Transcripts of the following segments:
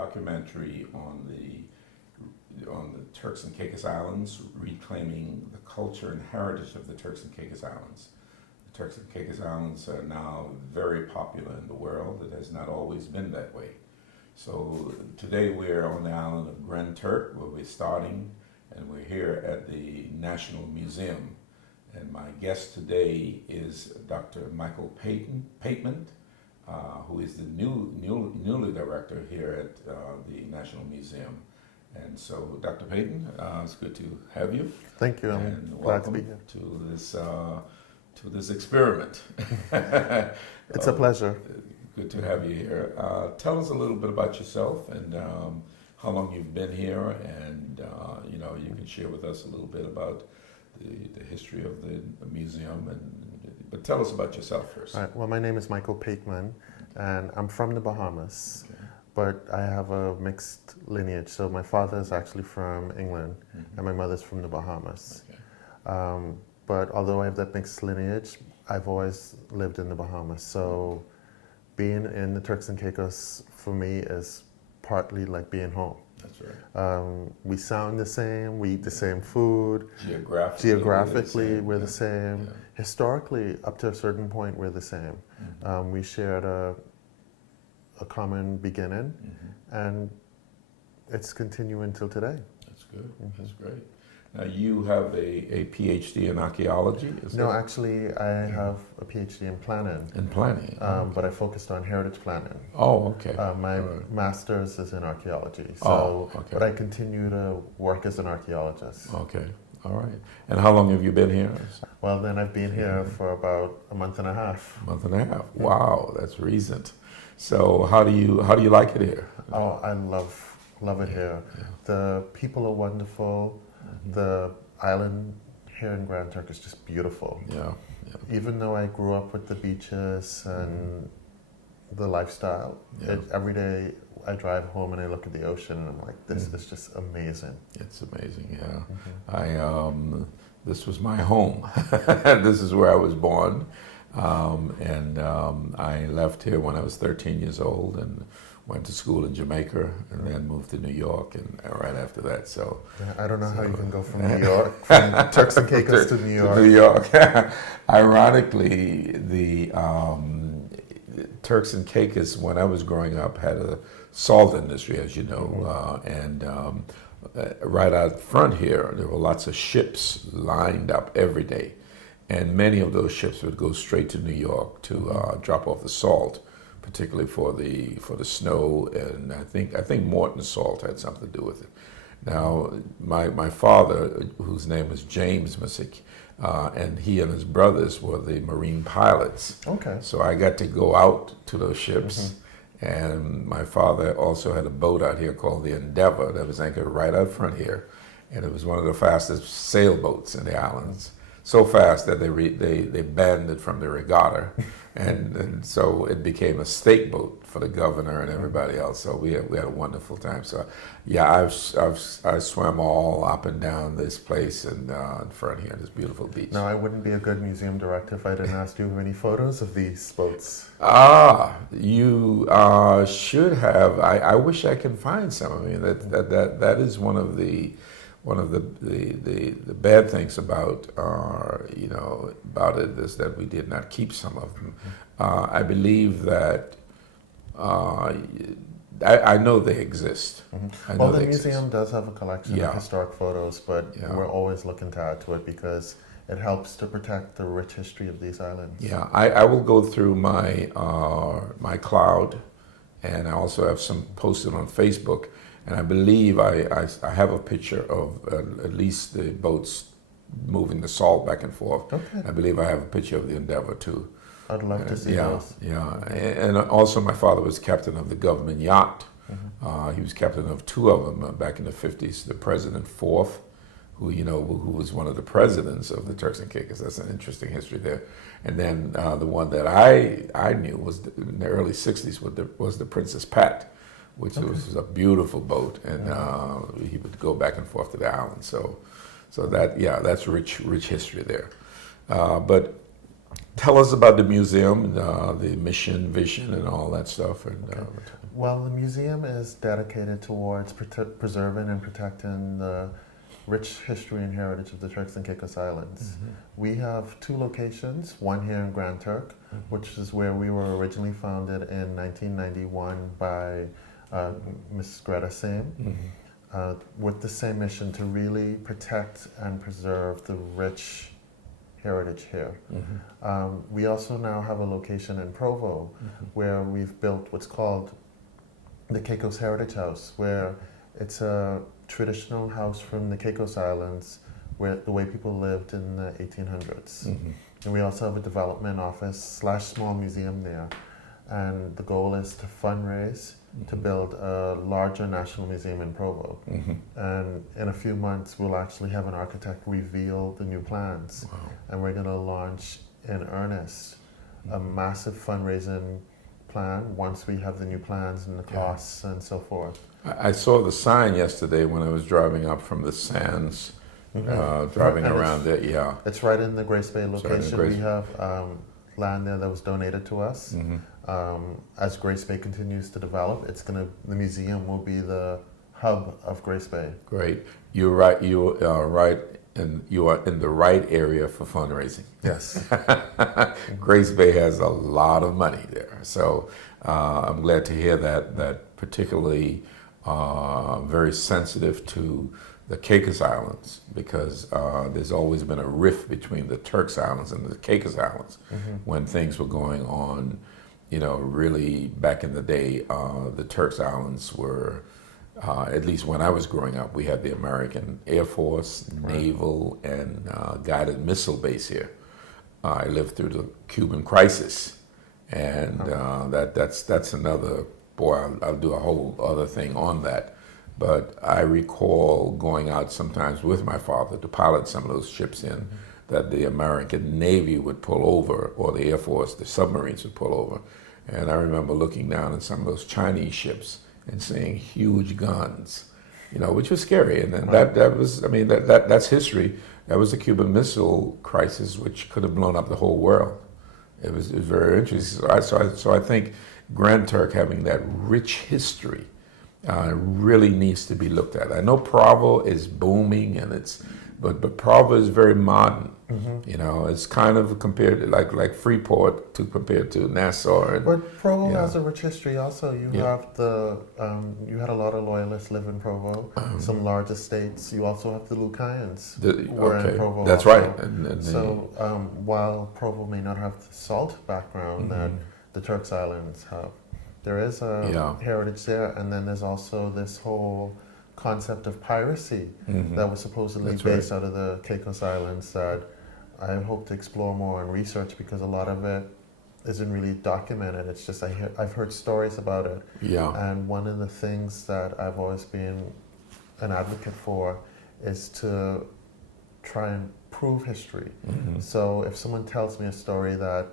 documentary on the Turks and Caicos Islands, reclaiming the culture and heritage of the Turks and Caicos Islands. The Turks and Caicos Islands are now very popular in the world. It has not always been that way. So today we're on the island of Grand Turk, where we're starting, and we're here at the National Museum. And my guest today is Dr. Michael Pateman, who is the newly director here at the National Museum. And so, Dr. Pateman, it's good to have you. Thank you. I'm glad to be here. To this experiment. It's a pleasure. Good to have you here. Tell us a little bit about yourself and how long you've been here, and you can share with us a little bit about the history of the museum. But tell us about yourself first. All right. Well, my name is Michael Pateman, and I'm from the Bahamas. Okay. But I have a mixed lineage. So my father is actually from England, and my mother's from the Bahamas. Okay. But although I have that mixed lineage, I've always lived in the Bahamas. So being in the Turks and Caicos for me is partly like being home. That's right. We sound the same. We eat the same food. Geographically, we're the same. Yeah. Historically, up to a certain point, we're the same. We shared a common beginning, and it's continuing till today. That's good. That's great. Now you have a PhD in archaeology? Actually, I have a PhD in planning. In planning? Okay. But I focused on heritage planning. Oh, okay. My master's is in archaeology. So, okay. But I continue to work as an archaeologist. Okay. All right. And how long have you been here? Well, then I've been here for about a month and a half. Month and a half. Wow, that's recent. So how do you like it here? Oh, I love it here. Yeah. The people are wonderful. The island here in Grand Turk is just beautiful. Yeah. Even though I grew up with the beaches and the lifestyle, every day I drive home and I look at the ocean and I'm like, this is just amazing. It's amazing, yeah. This was my home. This is where I was born. I left here when I was 13 years old and went to school in Jamaica and then moved to New York and right after that. So I don't know how you can go from New York, from Turks and Caicos to New York. To New York. Ironically, the Turks and Caicos, when I was growing up, had a salt industry, as you know, right out front here, there were lots of ships lined up every day. And many of those ships would go straight to New York to drop off the salt, particularly for the snow, and I think Morton salt had something to do with it. Now, my father, whose name was James Messick, and he and his brothers were the Marine pilots. Okay. So I got to go out to those ships, and my father also had a boat out here called the Endeavor that was anchored right out front here, and it was one of the fastest sailboats in the islands. So fast that they banned it from the regatta, and so it became a stake boat for the governor and everybody else. So we had a wonderful time. So yeah, I swam all up and down this place and in front here, this beautiful beach. Now, I wouldn't be a good museum director if I didn't ask you any photos of these boats. You should have. I wish I can find some. I mean, that is one of the bad things about it is that we did not keep some of them. I believe that I know they exist. Well, the museum does have a collection of historic photos, but we're always looking to add to it because it helps to protect the rich history of these islands. Yeah, I will go through my cloud, and I also have some posted on Facebook. And I believe I have a picture of at least the boats moving the salt back and forth. Okay. I believe I have a picture of the Endeavor too. I'd love to see those. Yeah, and also my father was captain of the government yacht. He was captain of two of them back in the 50s. The President Fourth, who was one of the presidents of the Turks and Caicos. That's an interesting history there. And then the one that I knew was in the early 60s was the Princess Pat, which was a beautiful boat, and he would go back and forth to the island. So that's rich history there. But Tell us about the museum, the mission, vision, and all that stuff. And, Well, the museum is dedicated towards preserving and protecting the rich history and heritage of the Turks and Caicos Islands. We have two locations, one here in Grand Turk, which is where we were originally founded in 1991 by Ms. Greta Same, with the same mission to really protect and preserve the rich heritage here. We also now have a location in Provo where we've built what's called the Caicos Heritage House, where it's a traditional house from the Caicos Islands, where the way people lived in the 1800s. And we also have a development office / small museum there. And the goal is to fundraise to build a larger national museum in Provo. And in a few months, we'll actually have an architect reveal the new plans. Wow. And we're going to launch in earnest a massive fundraising plan once we have the new plans and the costs and so forth. I saw the sign yesterday when I was driving up from the Sands, driving And around there. Yeah, It's right in the Grace Bay location. Grace- We have land there that was donated to us. As Grace Bay continues to develop, the museum will be the hub of Grace Bay. great. You're right. You are right, and you are in the right area for fundraising. Yes. Grace Bay has a lot of money there, so I'm glad to hear that. That particularly very sensitive to the Caicos Islands, because there's always been a rift between the Turks Islands and the Caicos Islands when things were going on. You know, really back in the day, the Turks Islands were, at least when I was growing up, we had the American Air Force, Naval, and guided missile base here. I lived through the Cuban crisis, and that's another, boy, I'll do a whole other thing on that. But I recall going out sometimes with my father to pilot some of those ships in, that the American Navy would pull over, or the Air Force, the submarines would pull over. And I remember looking down at some of those Chinese ships and seeing huge guns, you know, which was scary. And then that was, I mean, that's history. That was the Cuban Missile Crisis, which could have blown up the whole world. It was very interesting. So I think Grand Turk, having that rich history, really needs to be looked at. I know Provo is booming, and but Provo is very modern. You know, it's kind of compared to like Freeport compared to Nassau. But Provo has a rich history also. You have you had a lot of loyalists live in Provo, some large estates. You also have the Lucayans who were in Provo. That's also. right. And So while Provo may not have the salt background that the Turks Islands have, there is a heritage there. And then there's also this whole concept of piracy that was supposedly based out of the Caicos Islands that I hope to explore more and research, because a lot of it isn't really documented. It's just I've heard stories about it. And one of the things that I've always been an advocate for is to try and prove history. So if someone tells me a story that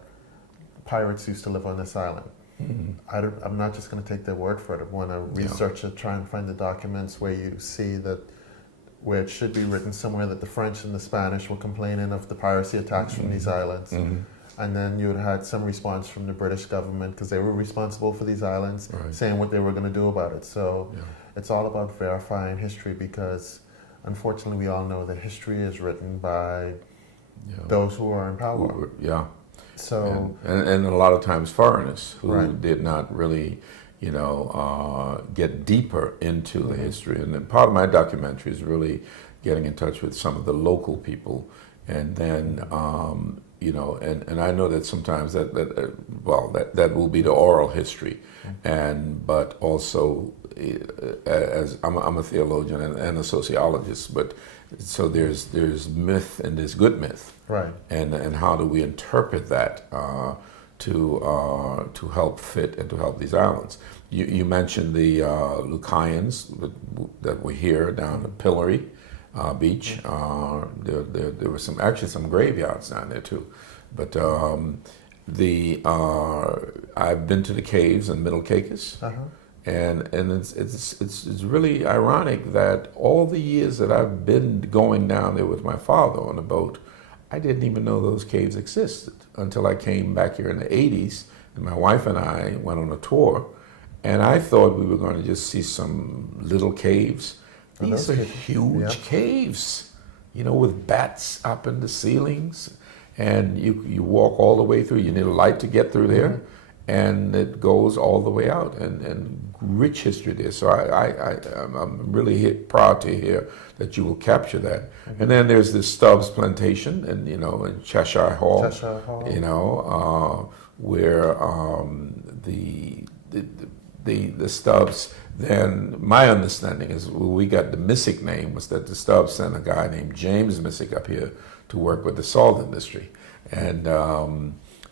pirates used to live on this island, I'm not just going to take their word for it. I want to research it, try and find the documents where you see that, where it should be written somewhere that the French and the Spanish were complaining of the piracy attacks from these islands. And then you had some response from the British government, because they were responsible for these islands, saying what they were going to do about it. So it's all about verifying history, because unfortunately we all know that history is written by those who are in power. So and a lot of times foreigners who did not really, you know, get deeper into the history. And then part of my documentary is really getting in touch with some of the local people, and then you know, and I know that sometimes that will be the oral history, but also as I'm a theologian and a sociologist, but so there's myth and there's good myth, and how do we interpret that to help fit and to help these islands? You mentioned the Lucayans that were here down at Pillory Beach. There were some graveyards down there too, but I've been to the caves in Middle Caicos. And it's really ironic that all the years that I've been going down there with my father on the boat, I didn't even know those caves existed until I came back here in the 80s, and my wife and I went on a tour, and I thought we were going to just see some little caves. These are huge caves, you know, with bats up in the ceilings, and you walk all the way through. You need a light to get through there, and it goes all the way out, and rich history there. So I'm really proud to hear that you will capture that. And then there's this Stubbs Plantation, and you know, in Cheshire Hall, you know, where the Stubbs. Then my understanding is where we got the Missick name was that the Stubbs sent a guy named James Missick up here to work with the salt industry, and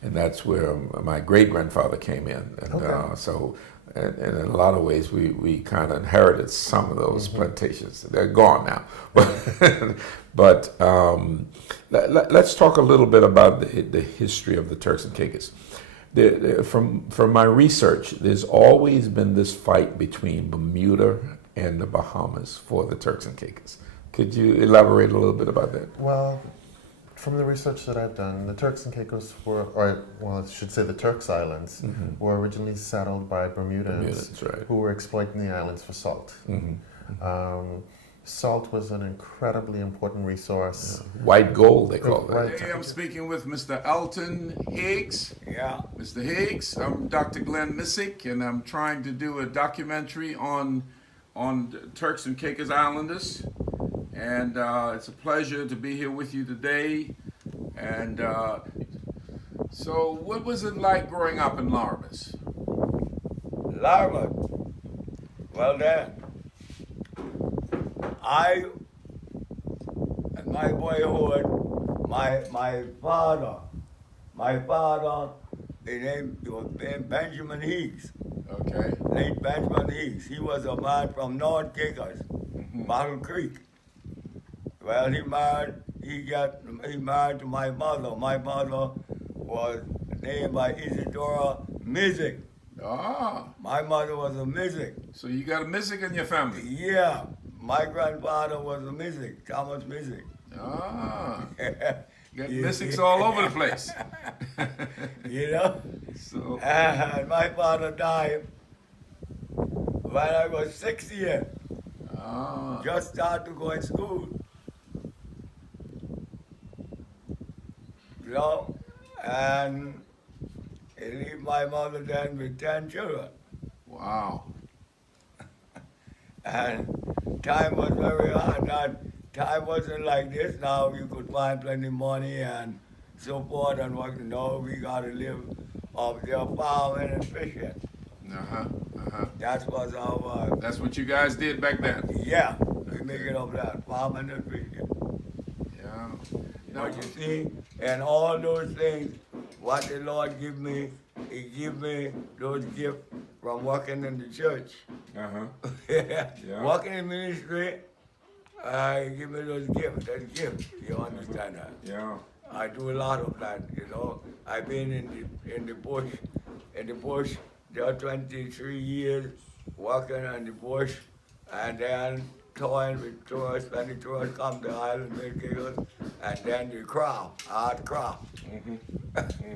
that's where my great grandfather came in, and so. And in a lot of ways, we kind of inherited some of those plantations. They're gone now. But let's talk a little bit about the history of the Turks and Caicos. From my research, there's always been this fight between Bermuda and the Bahamas for the Turks and Caicos. Could you elaborate a little bit about that? Well, from the research that I've done, the Turks and Caicos I should say the Turks Islands were originally settled by Bermudans who were exploiting the islands for salt. Salt was an incredibly important resource. White gold, they call it. Hey, I'm speaking with Mr. Alton Higgs. Yeah. Mr. Higgs, I'm Dr. Glenn Missick, and I'm trying to do a documentary on Turks and Caicos Islanders. And it's a pleasure to be here with you today. And so what was it like growing up in Laramus? Laramus. Well then, in my boyhood, my father, he was Benjamin Higgs. Okay. Late Benjamin Higgs. He was a man from North Caicos, Battle Creek. Well, he married to my mother. My mother was named by Isadora Missick. Ah. My mother was a Missick. So you got a Missick in your family? Yeah. My grandfather was a Missick, Thomas Missick. Ah. You got Missicks all over the place. You know? So. And my father died when I was 6 years. Ah. Just started to go in school. You know? And he left my mother then with 10 children. Wow. And time was very hard. Time wasn't like this. Now you could find plenty of money and so forth and what. No, we got to live off their farming and fishing. That was our. That's what you guys did back then. Yeah, we make it up that farming and fishing. Yeah. But you see, and all those things, what the Lord give me, He give me those gifts from working in the church. Yeah. Working in ministry, He give me those gifts. That's gifts. You understand that? Yeah. I do a lot of that. You know, I've been in the bush. In the bush, there are 23 years working in the bush, and then toying with tourists. When the tourists come to the island, and then the craft, art craft.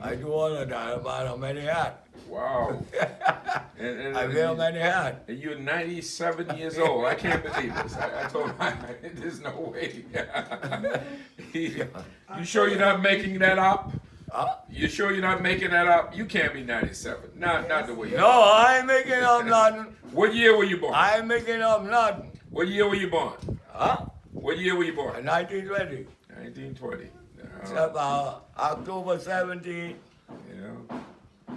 I do all of that. About many hats. Wow. I wear many hats. And you're 97 years old. I can't believe this. I told my, there's no way. You sure you're not making that up? You sure you're not making that up? You can't be 97. Not the way you No, I ain't making up nothing. What year were you born? I ain't making up nothing. What year were you born? Huh? What year were you born? 1920. 1920. Except October 17, Yeah.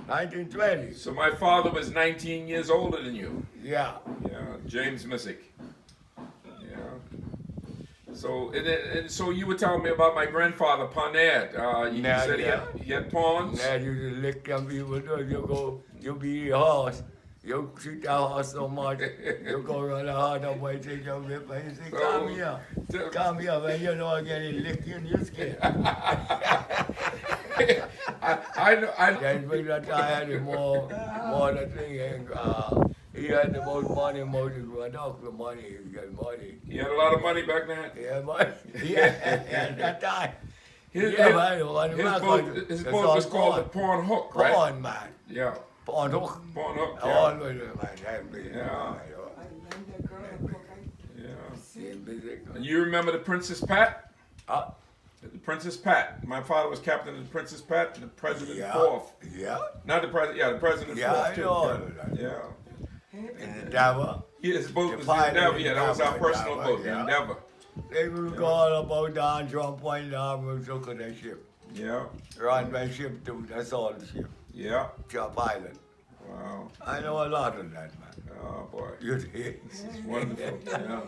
1920. So my father was 19 years older than you. Yeah. Yeah, James Missick. Yeah. So and so you were telling me about my grandfather, Ponette. You said he had pawns. Now you just lick them people. You be a horse. You treat that horse so much. You go run a hard up way, take your whip, and you say, come here. Come here, man. You know I get it lick you in your skin. I Then bring that time had more the thing. And, he had the most money, most the money. He got money. He had a lot of money back then. Yeah, money. Yeah, at that time. His, Yeah, man, on the back of it. his It's boat all was called the pawn. Pawn Hook, right? Pawn, man. Yeah. Pawn hook. Pawn Hook, All yeah. the way, man. That big, Yeah. man. Yeah. Same music. And you remember the Princess Pat? Ah, The Princess Pat. My father was captain of the Princess Pat and the President yeah. Fourth. Yeah. Not the president, yeah, the President Yeah, Fourth I too. know all of that. Yeah. In the Dava. Yeah, his boat The was the pilot Endeavor. Yeah, that was our Endeavour, personal Endeavour, boat, the yeah. Endeavor. They will call about down Drum Point down and took that ship. Yeah. Run my ship too, that's all the ship. Yeah. Chop Island. Wow. I know a lot of that, man. Oh boy. You did. It's wonderful. Yeah.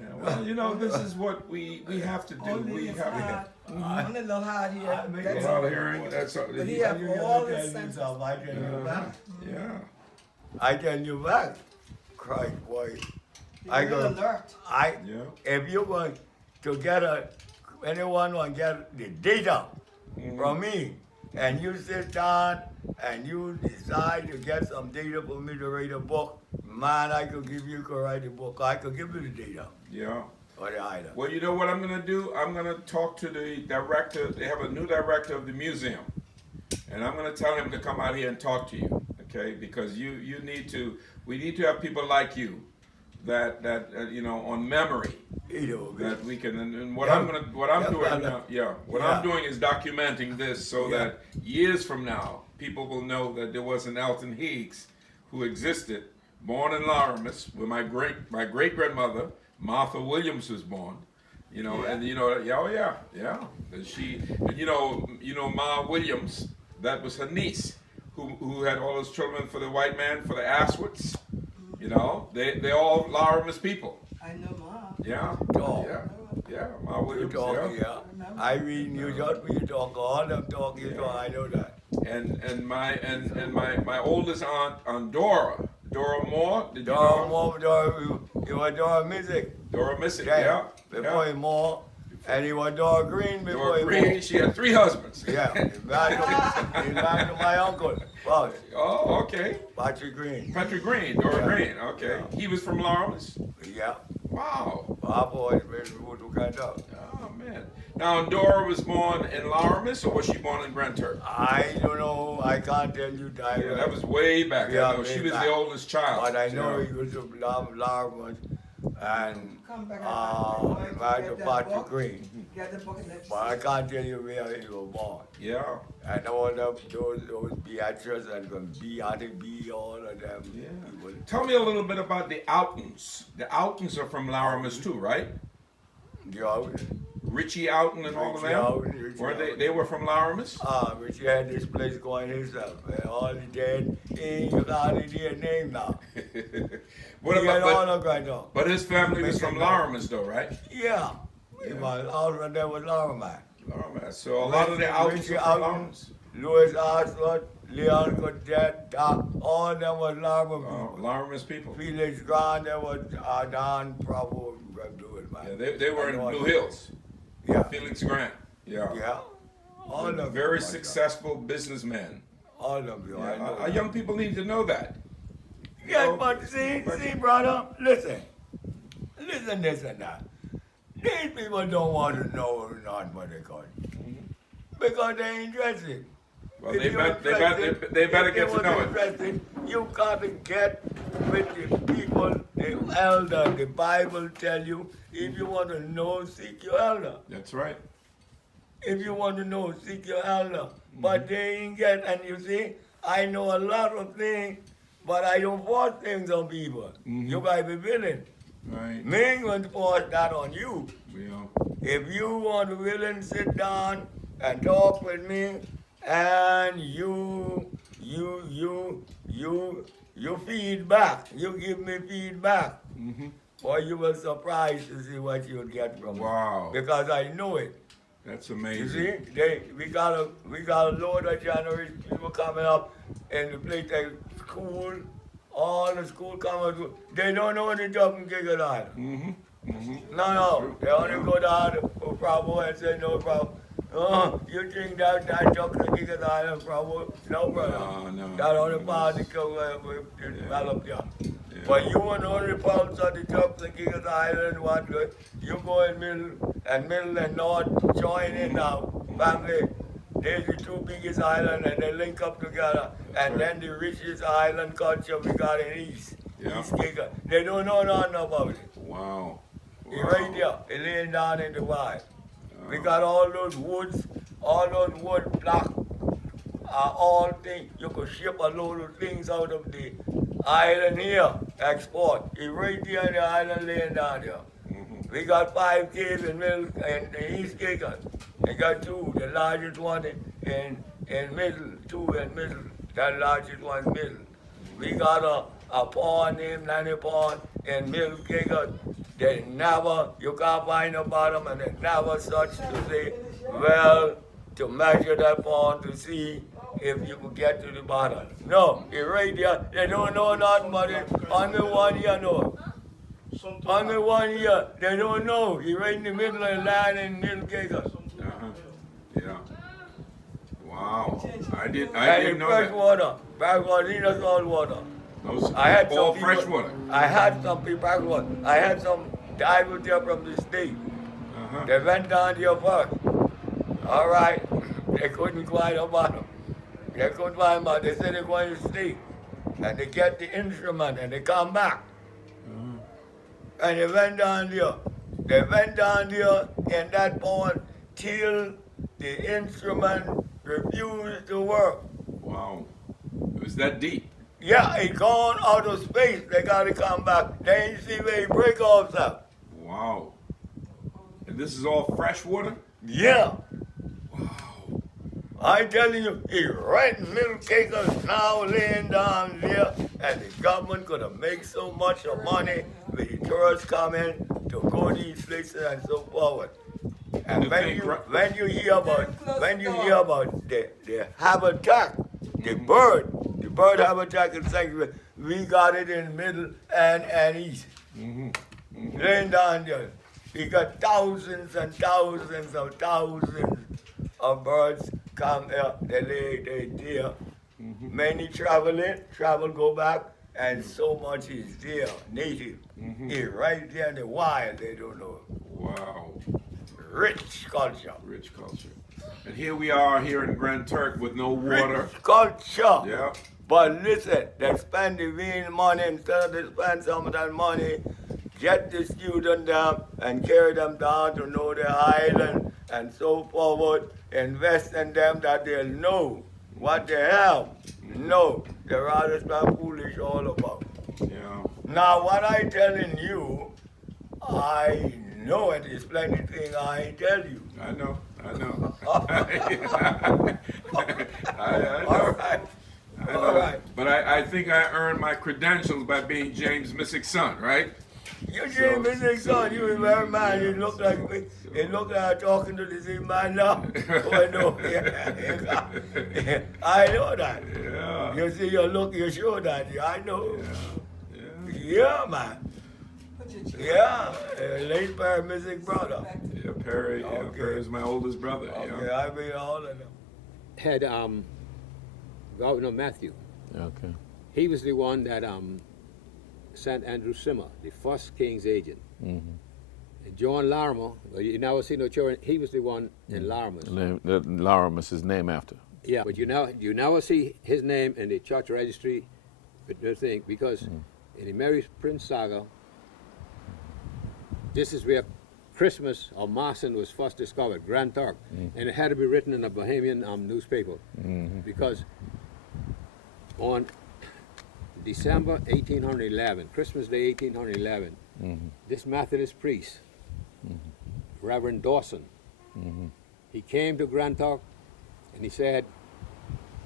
Yeah. Well, you know, this is what we have to do. We have Only a little hard here. a That's lot all. of hearing. That's all. But he have all the tell you sense. something, I tell you back. Yeah. I tell you back. Christ, boy. I You're go, alert. Yeah. if you want to get anyone want to get the data from me, and you sit down and you decide to get some data for me to write a book, man, I could write a book. I could give you the data Yeah. for the island. Well, you know what I'm gonna do? I'm gonna talk to the director. They have a new director of the museum, and I'm gonna tell him to come out here and talk to you. Okay? Because you need to. We need to have people like you that you know, on memory. That we can, and what I'm doing now, I'm doing is documenting this so that years from now, people will know that there was an Elton Higgs who existed, born in Laramus, where my great grandmother Martha Williams was born. You know, and you know, and she, and you know, Ma Williams, that was her niece, who had all those children for the white man, for the Aswoods. You know, they all Laramus people. I know, Mom. Yeah. Dog. Yeah. Ma You Williams. talk, Yeah. I read New York when you talk, all them talk, you talk, I know that. And my oldest aunt Dora Moore. Did you Dora know? Moore, you were Dora Music. Dora Missick. Yeah. Yeah. Before he Moore, and he was Dora Green before Dora he Green. Moore. She had 3 husbands. Yeah, he's married to my uncle, Father, Oh, okay. Patrick Green. Patrick Green. Dora Yeah. Green. Okay. Yeah. He was from Lawrence. Yeah, Wow. Papa was very good to kind of. Oh man. Now Dora was born in Laramus, or was she born in Grand Turk? I don't know, I can't tell you that. Yeah, that was way back. Yeah, I know. She way was back. the oldest child. But I know Yeah. he was a large and Come back married to get that Patrick book. Green. Get the book and let's But I can't tell you where he was born. Yeah. And all of those Beatrice and Beate B, all of them. Yeah. People. Tell me a little bit about the Outons. The Outons are from Laramus too, right? Yeah. Richie Outon and all of them. Richie Were they? Outon. They were from Laramus. Richie had this place going himself. And all the dead, he ain't got any name now. What He had all about? of right now. But his family was from Laramus, though, right? Yeah. He was all right there with Laura man. Laramus. So a lot of the Outons Richie are from Outon, Laramus. Louis Oswald, Leon Cadet, Doc, all of them was Laura Oh, people. Laramus people. Felix Grand, there was Don Bravo, do it, man. Yeah, they were in I know Blue it. Hills. Yeah. Felix Grant. Yeah. Yeah. All of them. Very like that. successful businessman. All of them, I Yeah, know. our young people need to know that. Yeah, but see, brother, listen this and that. These people don't want to know not what they call it. Because they ain't interested. Well, If they you're better interested- get if to you know was it. interested, you got to get with the people, the elder. The Bible tell you, if you want to know, seek your elder. That's right. If you want to know, seek your elder. But they ain't get, and you see, I know a lot of things, but I don't force things on people. You gotta be willing. Right. Me ain't going to force that on you. Yeah. If you want to willing sit down and talk with me, and you feedback, you give me feedback, or you will surprised to see what you'll get from Wow. me. Because I know it. That's You amazing. see, we got a load of January people coming up in the place like school, all the school coming to, they don't know the Turks Caicos Islands. No, they only go down to Bravo and say no problem. You think that Turks Caicos Island problem? No, brother. No. That only part they can develop there. Yeah. But you want only parts of the Turks and Caicos Island one good. You go in middle and north, join in now, family. There's the two biggest islands and they link up together. And then the richest island culture we got in East Caicos. They don't know nothing about it. Wow. It's right there, it laying down in the wild. We got all those wood block, all things. You could ship a load of things out of the island here, export. It's right there in the island laying down there. We got 5 caves in East Caicos. We got 2, the largest one in middle, 2 in middle, that largest one middle. We got a pond named Nanny Pond in Middle Caicos. They never, you can't find the bottom and they never search to say, well, to measure that pond to see if you could get to the bottom. No, it's right there. They don't know nothing about it. Only 1 year know. Only 1 year. They don't know. It's right in the middle of the land in Middle Caicos. Yeah. Wow. I didn't know fresh that. water. Fresh water, need a salt water. Those, I had all some fresh people, water. I had some people, I had some divers there from the state. They went down there first. All right. They couldn't find the bottom. They couldn't find bottom. They said they're going to state. And they get the instrument and they come back. And they went down there. They went down there in that pond till the instrument refused to work. Wow. It was that deep. Yeah, it gone out of space. They gotta come back. They ain't see where it break off at. Wow. And this is all fresh water? Yeah. Wow. I telling you, it's right in Middle Caicos now laying down there, and the government could have made so much of money with the tourists coming to go these places and so forward. And when you hear about the habitat, the bird habitat in sanctuary, we got it in middle and east. Laying down there. We got thousands and thousands of birds come here, they there. Many travel, go back, and so much is there, native. It's right there in the wild, they don't know. Wow. Rich culture. Rich culture. And here we are here in Grand Turk with no water. Rich culture. Yeah. But listen, they spend the real money instead of they spend some of that money, get the student down and carry them down to know the island and so forward, invest in them that they'll know what they have. No, they rather start foolish all about. Yeah. Now what I telling you, I know it is plenty thing I ain't tell you. I know. I know. All right. I know. But I think I earned my credentials by being James Missick's son, right? You James Missick's son, you remember man, it looked like talking to the same man now. Oh, no. I know that. Yeah. You see your look, you show that. I know. Yeah, man. Yeah, late Perry Missick brother. Yeah, Perry. Okay. Yeah, Perry is my oldest brother. Okay, Yeah. I mean all of them. Had Governor Matthew. Okay. He was the one that sent Andrew Simmer, the first king's agent. Mm-hmm. And John Larimer, you never see no children. He was the one in Larimer's. Larimer's his name after. Yeah, but you never see his name in the church registry, but the thing because in the Mary Prince saga, this is where Christmas or Marson was first discovered, Grand Turk, and it had to be written in a Bahamian newspaper because on December 1811, Christmas Day 1811, this Methodist priest, Reverend Dawson, he came to Grand Turk and he said,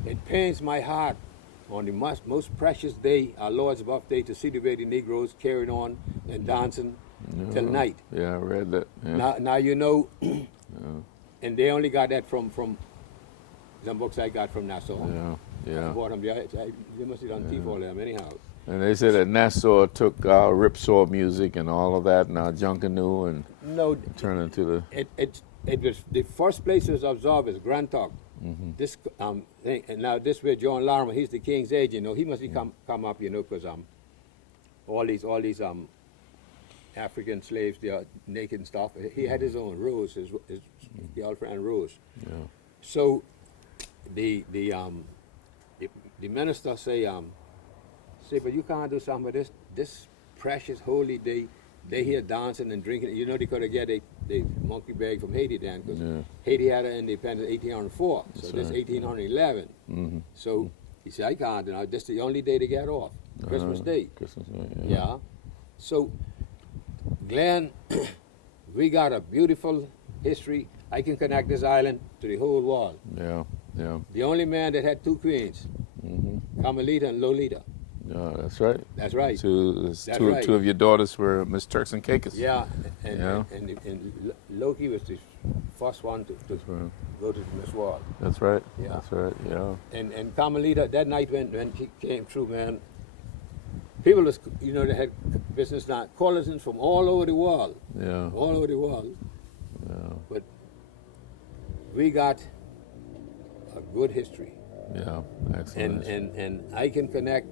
"It pains my heart on the most precious day, our Lord's birthday, to see the way the Negroes carried on and dancing till night." Yeah, I read that. Yeah. Now you know, and they only got that from some books I got from Nassau. Yeah. I bought them. They must have done thief all them anyhow. And they said that Nassau took ripsaw music and all of that, and Junkanoo, and No, turned into the. it was the first place it was observed is Grand Turk. This thing, and now this way John Larimer, he's the king's agent. You know, he must have come up, you know, because all these African slaves, they are naked and stuff. He had his own Rose, his girlfriend Rose. Yeah. So the minister say, but you can't do something with this precious holy day. They here dancing and drinking. You know they could have get the monkey bag from Haiti then, because Haiti had an independence in 1804. So this 1811. Mm-hmm. So he said, I can't. You know, this is the only day to get off. Christmas Day. Christmas Day. Yeah. So, Glenn, we got a beautiful history. I can connect this island to the whole world. Yeah. Yeah. The only man that had 2 queens, Carmelita and Lolita. Yeah, that's right. That's right. Two right. of your daughters were Miss Turks and Caicos. Yeah, and, Yeah. and Loki was the first one to right. go to Miss World. That's right. Yeah. That's right. Yeah. And Carmelita, that night when she came through, man, people was, you know, they had business now, callers from all over the world. Yeah. All over the world. Yeah. But we got a good history. Yeah. Excellent. And I can connect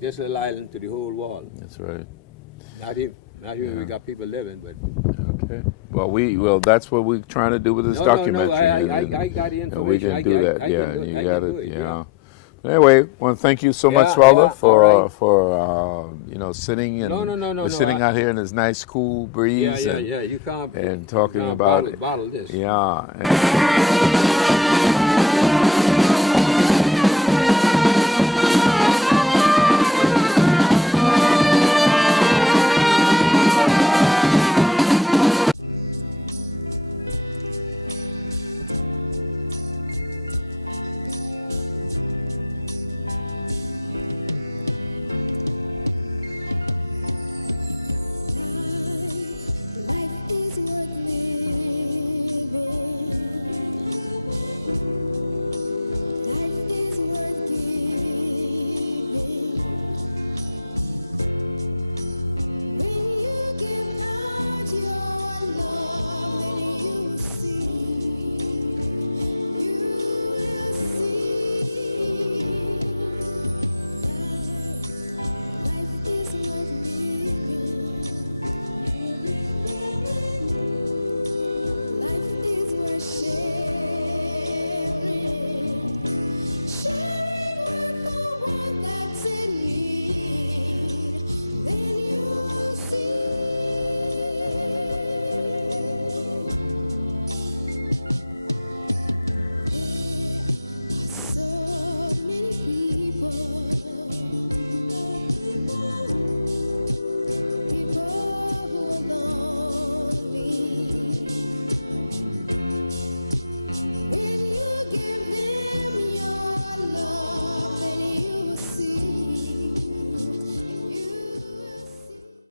this little island to the whole world. That's right. Not even we got people living, but Okay. Well, that's what we're trying to do with this documentary. No, I got the information. And we can do that. I Yeah. can do You I got can do it. it, Yeah. Anyway, well, thank you so much, Yeah, Father, yeah, for all right. sitting and No, we're sitting out here in this nice cool breeze. Yeah. You can't and talking you can't about it. bottle this. Yeah. And